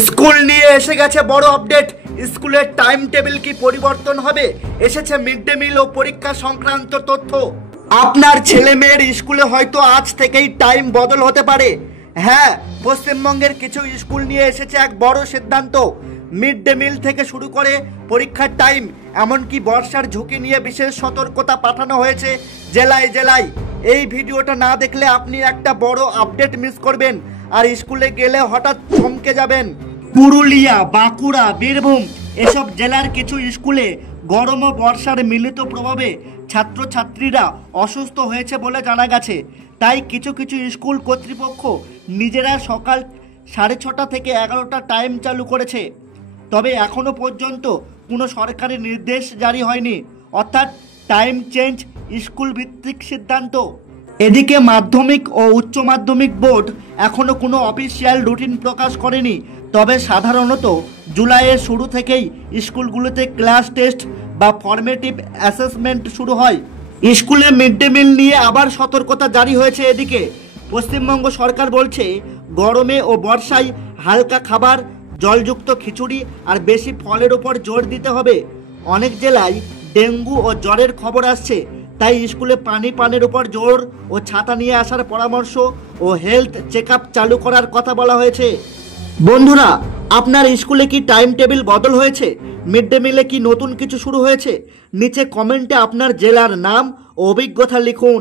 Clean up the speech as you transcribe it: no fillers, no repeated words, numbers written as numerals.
School নিয়ে এসে গেছে বড় আপডেট। স্কুলের টাইম টেবিল কি পরিবর্তন হবে? এসেছে মিড ডে মিল ও পরীক্ষা সংক্রান্ত তথ্য। আপনার ছেলে মেয়ের স্কুলে হয়তো আজ থেকেই টাইম বদল হতে পারে। হ্যাঁ, পশ্চিমবঙ্গের কিছু স্কুল নিয়ে এসেছে এক বড় সিদ্ধান্ত। মিড ডে মিল থেকে শুরু করে পরীক্ষার টাইম, এমনকি বর্ষার ঝুঁকি নিয়ে বিশেষ সতর্কতা পাঠানো হয়েছে জেলায় জেলায়। এই ভিডিওটা না দেখলে আপনি একটা বড় আপডেট মিস করবেন, আর স্কুলে গেলে হঠাৎ চমকে যাবেন। পুরুলিয়া, বাঁকুড়া, বীরভূম এসব জেলার কিছু স্কুলে গরম ও বর্ষার মিলিত প্রভাবে ছাত্রছাত্রীরা অসুস্থ হয়েছে বলে জানা গেছে। তাই কিছু কিছু স্কুল কর্তৃপক্ষ নিজেরা সকাল 6:30 থেকে 11টা টাইম চালু করেছে। তবে এখনও পর্যন্ত কোনো সরকারি নির্দেশ জারি হয়নি, অর্থাৎ টাইম চেঞ্জ স্কুল ভিত্তিক সিদ্ধান্ত। এদিকে মাধ্যমিক ও উচ্চ মাধ্যমিক বোর্ড এখনও কোনো অফিসিয়াল রুটিন প্রকাশ করেনি। তবে সাধারণত জুলাইয়ের শুরু থেকেই স্কুলগুলোতে ক্লাস টেস্ট বা ফর্মেটিভ অ্যাসেসমেন্ট শুরু হয়। স্কুলে মিড ডে মিল নিয়ে আবার সতর্কতা জারি হয়েছে। এদিকে পশ্চিমবঙ্গ সরকার বলছে, গরমে ও বর্ষায় হালকা খাবার, জলযুক্ত খিচুড়ি আর বেশি ফলের ওপর জোর দিতে হবে। অনেক জেলায় ডেঙ্গু ও জ্বরের খবর আসছে, তাই স্কুলে পানির উপর জোর ও ছাতা নিয়ে আসার পরামর্শ ও হেলথ চেক আপ চালু করার কথা বলা হয়েছে। বন্ধুরা, আপনার স্কুলে কি টাইম টেবিল বদল হয়েছে? মিড ডে মিলে কি নতুন কিছু শুরু হয়েছে? নিচে কমেন্টে আপনার জেলার নাম ও অভিজ্ঞতা লিখুন।